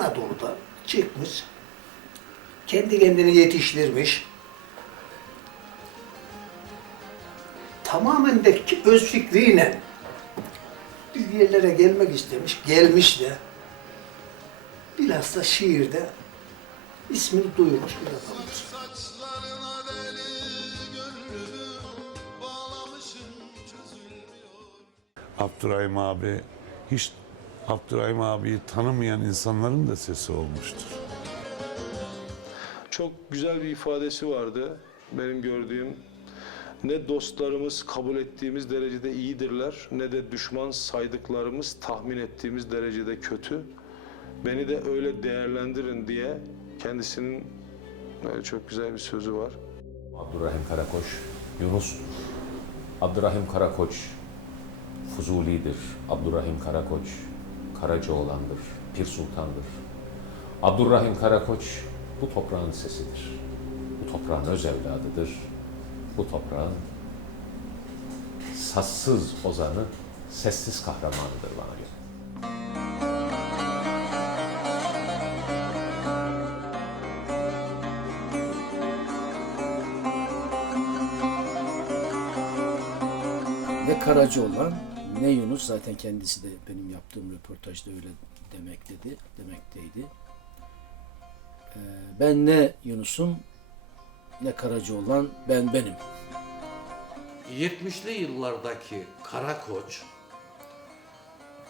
Anadolu'da çıkmış. Kendi kendini yetiştirmiş. Tamamen de öz fikriyle bir yerlere gelmek istemiş. Gelmiş de. Bilhassa şiirde ismini duyurmuş bir adamdır. Abdurrahim abi hiç Abdurrahim abiyi tanımayan insanların da sesi olmuştur. Çok güzel bir ifadesi vardı benim gördüğüm. Ne dostlarımız kabul ettiğimiz derecede iyidirler ne de düşman saydıklarımız tahmin ettiğimiz derecede kötü. Beni de öyle değerlendirin diye kendisinin böyle çok güzel bir sözü var. Abdurrahim Karakoç, Yunus. Abdurrahim Karakoç, Fuzuli'dir. Abdurrahim Karakoç, Karacaoğlan'dır, Pir Sultan'dır. Abdurrahim Karakoç bu toprağın sesidir. Bu toprağın öz evladıdır. Bu toprağın sassız ozanı, sessiz kahramanıdır bana göre. Ne Karacaoğlan ne Yunus zaten kendisi de benim yaptığım röportajda öyle demek dedi, demekteydi. Ee, ben ne Yunus'um ne Karacaoğlan ben benim. 70'li yıllardaki kara koç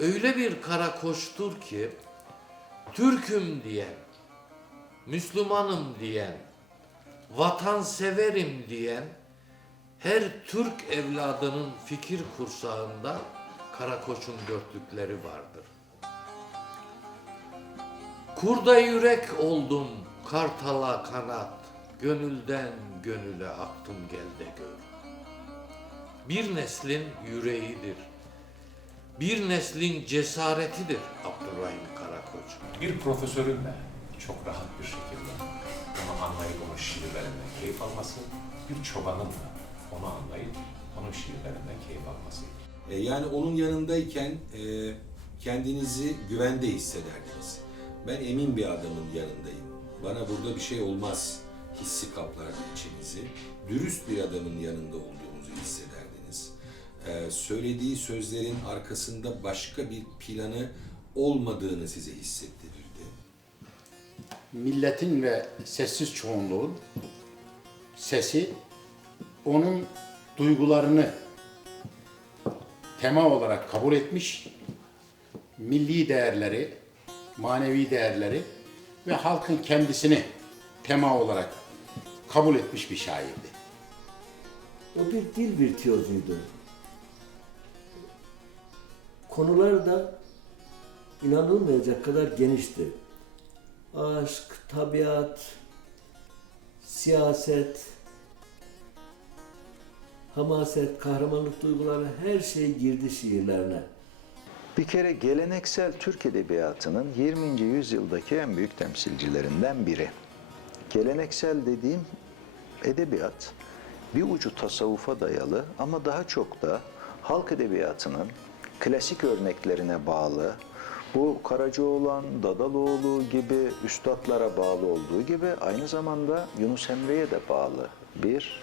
öyle bir kara koçtur ki Türk'üm diyen, Müslümanım diyen, vatanseverim diyen her Türk evladının fikir kursağında kara koçun dörtlükleri vardır. Kurda yürek oldum, kartala kanat, gönülden gönüle aktım gel de gör bir neslin yüreğidir. Bir neslin cesaretidir Abdurrahim Karakoç. Bir profesörün de çok rahat bir şekilde onu anlayıp onun şiirlerinden keyif alması, bir çobanın da onu anlayıp onun şiirlerinden keyif alması. E, Yani onun yanındayken e, kendinizi güvende hissederdiniz. Ben emin bir adamın yanındayım. Bana burada bir şey olmaz hissi kaplardı içinizi. Dürüst bir adamın yanında olduğunuzu hissederdiniz. E, söylediği sözlerin arkasında başka bir planı olmadığını size hissettirirdi. milletin ve sessiz çoğunluğun sesi onun duygularını tema olarak kabul etmiş, milli değerleri, manevi değerleri ve halkın kendisini tema olarak kabul etmiş bir şairdi. O bir dil virtüözüydü. Konular da inanılmayacak kadar genişti. Aşk, tabiat, siyaset, hamaset, kahramanlık duyguları her şey girdi şiirlerine. Bir kere geleneksel Türk Edebiyatı'nın 20. yüzyıldaki en büyük temsilcilerinden biri. Geleneksel dediğim edebiyat bir ucu tasavvufa dayalı ama daha çok da halk edebiyatının klasik örneklerine bağlı, bu Karacaoğlan, Dadaloğlu gibi üstadlara bağlı olduğu gibi aynı zamanda Yunus Emre'ye de bağlı bir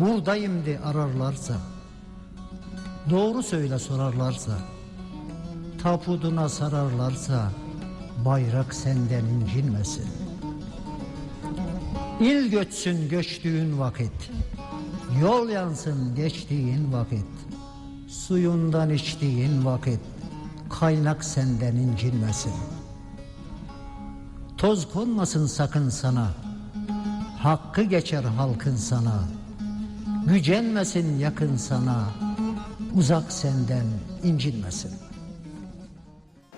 Buradayım de ararlarsa Doğru söyle sorarlarsa, tapuduna sararlarsa, bayrak senden incinmesin. İl göçsün göçtüğün vakit, yol yansın geçtiğin vakit, suyundan içtiğin vakit, kaynak senden incinmesin. Toz konmasın sakın sana, hakkı geçer halkın sana, gücenmesin yakın sana, uzak senden incinmesin.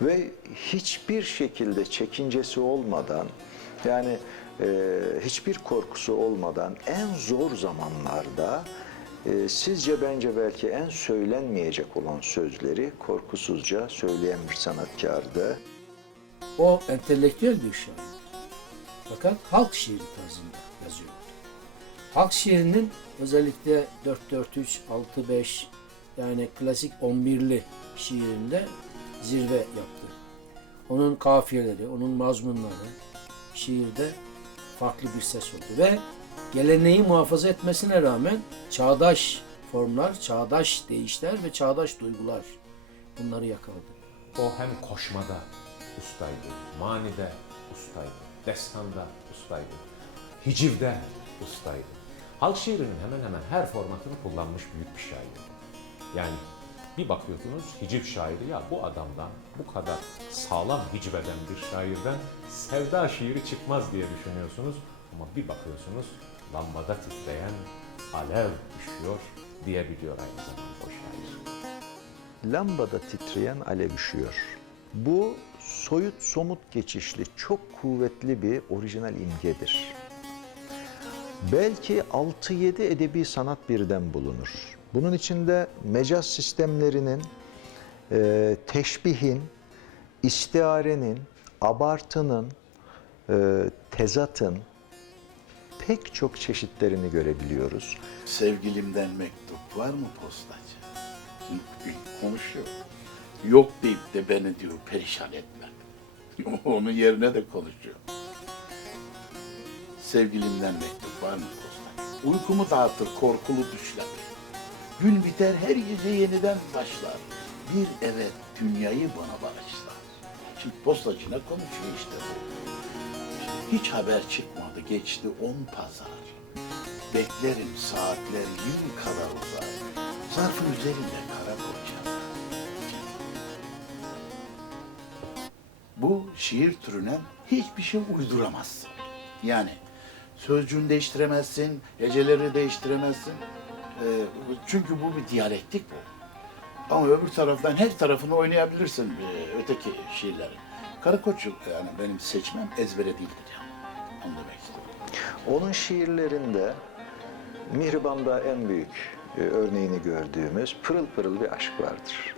ve hiçbir şekilde çekincesi olmadan yani e, hiçbir korkusu olmadan en zor zamanlarda e, sizce bence belki en söylenmeyecek olan sözleri korkusuzca söyleyen bir sanatkardı. O entelektüel bir şair. Fakat halk şiiri tarzında. Halk şiirinin özellikle 4-4-3, 6-5 yani klasik 11'li şiirinde zirve yaptı. Onun kafiyeleri, onun mazmunları şiirde farklı bir ses oldu ve geleneği muhafaza etmesine rağmen çağdaş formlar, çağdaş deyişler ve çağdaş duygular bunları yakaladı. O hem koşmada ustaydı, manide ustaydı, destanda ustaydı, hicivde ustaydı. Halk şiirinin hemen hemen her formatını kullanmış büyük bir şair. Yani bir bakıyorsunuz hiciv şairi ya bu adamdan bu kadar sağlam hicveden bir şairden sevda şiiri çıkmaz diye düşünüyorsunuz. Ama bir bakıyorsunuz lambada titreyen alev üşüyor diyebiliyor aynı zamanda o şair. Lambada titreyen alev üşüyor. Bu soyut somut geçişli çok kuvvetli bir orijinal imgedir. Belki 6-7 edebi sanat birden bulunur. Bunun içinde mecaz sistemlerinin, e, teşbihin, istiarenin, abartının, e, tezatın pek çok çeşitlerini görebiliyoruz. Sevgilimden mektup var mı postacı? Konuşuyor. Yok deyip de beni diyor perişan etme. Onun yerine de konuşuyor. Sevgilimden mektup var mı postacı? Uykumu dağıtır korkulu düşler. Gün biter her gece yeniden başlar. Bir evet dünyayı bana bağışlar. Şimdi postacına konuşuyor işte bu. Hiç haber çıkmadı geçti on pazar. Beklerim saatler yıl kadar uzar. Zarfın üzerinde kara koça. Bu şiir türüne hiçbir şey uyduramazsın. Yani sözcüğünü değiştiremezsin, heceleri değiştiremezsin. Ee, çünkü bu bir diyalektik bu. Ama öbür taraftan her tarafını oynayabilirsin e, öteki şiirlerin. Karakoçuk yani benim seçmem ezbere değildir yani. Onu demek istiyorum. Onun şiirlerinde Mihriban'da en büyük e, örneğini gördüğümüz pırıl pırıl bir aşk vardır.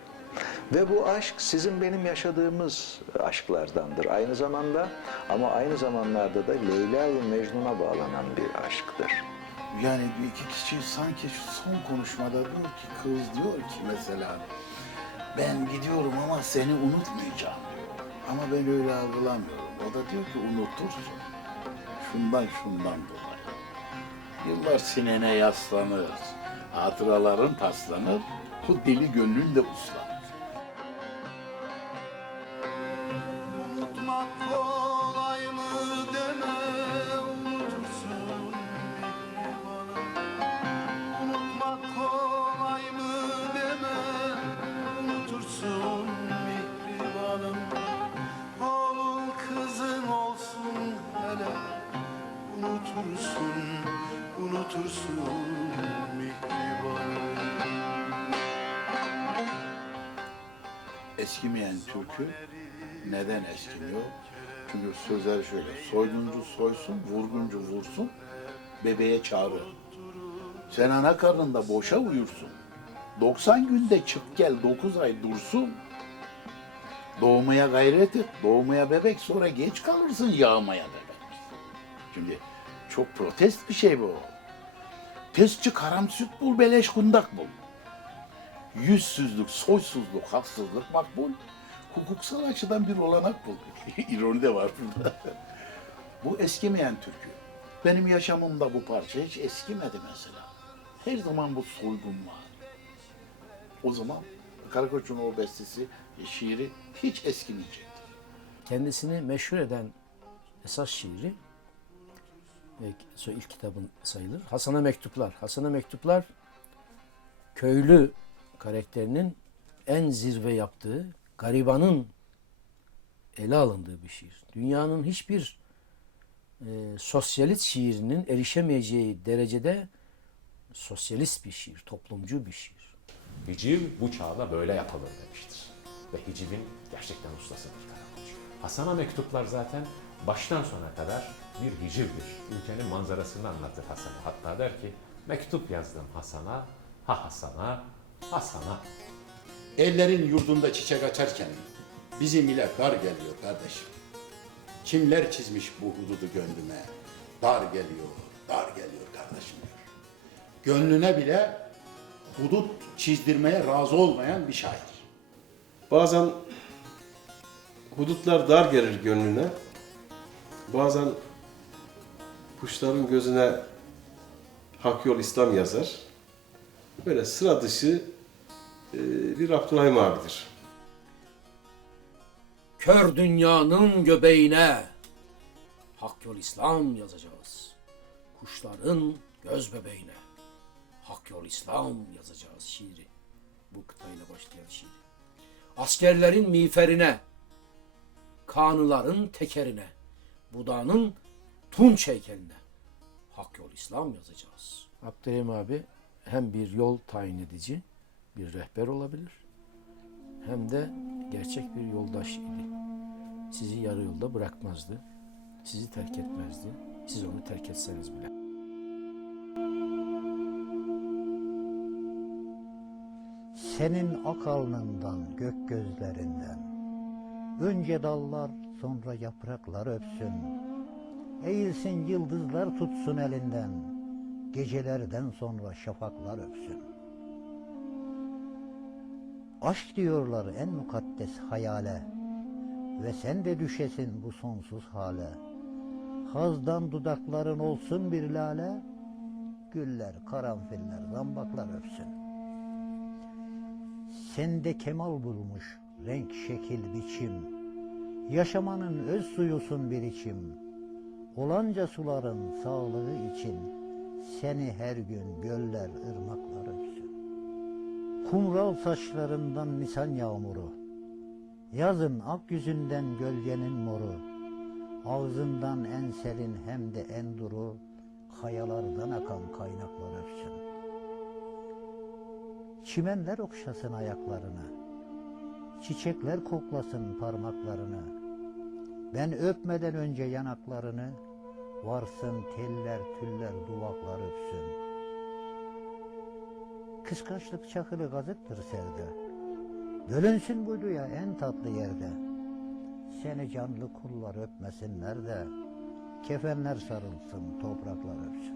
Ve bu aşk sizin benim yaşadığımız aşklardandır aynı zamanda ama aynı zamanlarda da Leyla ve Mecnun'a bağlanan bir aşktır. Yani iki kişi sanki son konuşmada diyor ki kız diyor ki mesela ben gidiyorum ama seni unutmayacağım diyor. Ama ben öyle algılamıyorum. O da diyor ki unutursun. Şundan şundan dolayı. Yıllar sinene yaslanır. Hatıraların paslanır. Bu deli gönlün de uslanır. Eskimeyen türkü neden eskimiyor? Çünkü sözler şöyle, soyduncu soysun, vurguncu vursun, bebeğe çağrı. Sen ana karnında boşa uyursun. 90 günde çık gel 9 ay dursun. Doğmaya gayret et, doğmaya bebek sonra geç kalırsın yağmaya bebek. Şimdi çok protest bir şey bu. Tezçi karam süt bul, beleş kundak bul. Yüzsüzlük, soysuzluk, haksızlık makbul. Hukuksal açıdan bir olanak bul. İroni de var burada. bu eskimeyen türkü. Benim yaşamımda bu parça hiç eskimedi mesela. Her zaman bu soygun var. O zaman Karakoç'un o bestesi, şiiri hiç eskimeyecektir. kendisini meşhur eden esas şiiri so- ilk kitabın sayılır. Hasan'a Mektuplar. Hasan'a Mektuplar köylü karakterinin en zirve yaptığı, garibanın ele alındığı bir şiir. Dünyanın hiçbir e, sosyalist şiirinin erişemeyeceği derecede sosyalist bir şiir, toplumcu bir şiir. Hiciv bu çağda böyle yapılır demiştir. ve hicivin gerçekten ustasıdır Karakoç. Hasan'a mektuplar zaten baştan sona kadar bir hicivdir. Ülkenin manzarasını anlatır Hasan'a. Hatta der ki mektup yazdım Hasan'a, ha Hasan'a, Hasan'a. Ellerin yurdunda çiçek açarken bizim ile dar geliyor kardeşim. Kimler çizmiş bu hududu gönlüme? Dar geliyor, dar geliyor kardeşim diyor. Gönlüne bile hudut çizdirmeye razı olmayan bir şair. Bazen hudutlar dar gelir gönlüne. Bazen kuşların gözüne Hak Yol İslam yazar. Böyle sıra dışı bir Abdurrahim abidir. Kör dünyanın göbeğine Hak yol İslam yazacağız. Kuşların göz bebeğine Hak yol İslam yazacağız şiiri. Bu kıtayla başlayan şiir. Askerlerin miğferine, kanıların tekerine, Buda'nın tunç heykeline Hak yol İslam yazacağız. Abdurrahim abi hem bir yol tayin edici, bir rehber olabilir hem de gerçek bir yoldaş idi. Sizi yarı yolda bırakmazdı. Sizi terk etmezdi. Siz onu terk etseniz bile. Senin ak alnından, gök gözlerinden Önce dallar, sonra yapraklar öpsün Eğilsin yıldızlar tutsun elinden Gecelerden sonra şafaklar öpsün Aşk diyorlar en mukaddes hayale. Ve sen de düşesin bu sonsuz hale. Hazdan dudakların olsun bir lale Güller, karanfiller, zambaklar öpsün. Sende kemal bulmuş renk şekil biçim. Yaşamanın öz suyusun bir içim. Olanca suların sağlığı için Seni her gün göller ırmaklar Kumral saçlarından nisan yağmuru Yazın ak yüzünden gölgenin moru Ağzından en serin hem de en duru Kayalardan akan kaynaklar öpsün Çimenler okşasın ayaklarını, çiçekler koklasın parmaklarını. Ben öpmeden önce yanaklarını, varsın teller tüller duvaklar öpsün. Kıskançlık çakılı gazıktır serde, bölünsün bu dünya en tatlı yerde. Seni canlı kullar öpmesinler de, kefenler sarılsın topraklar öpsün.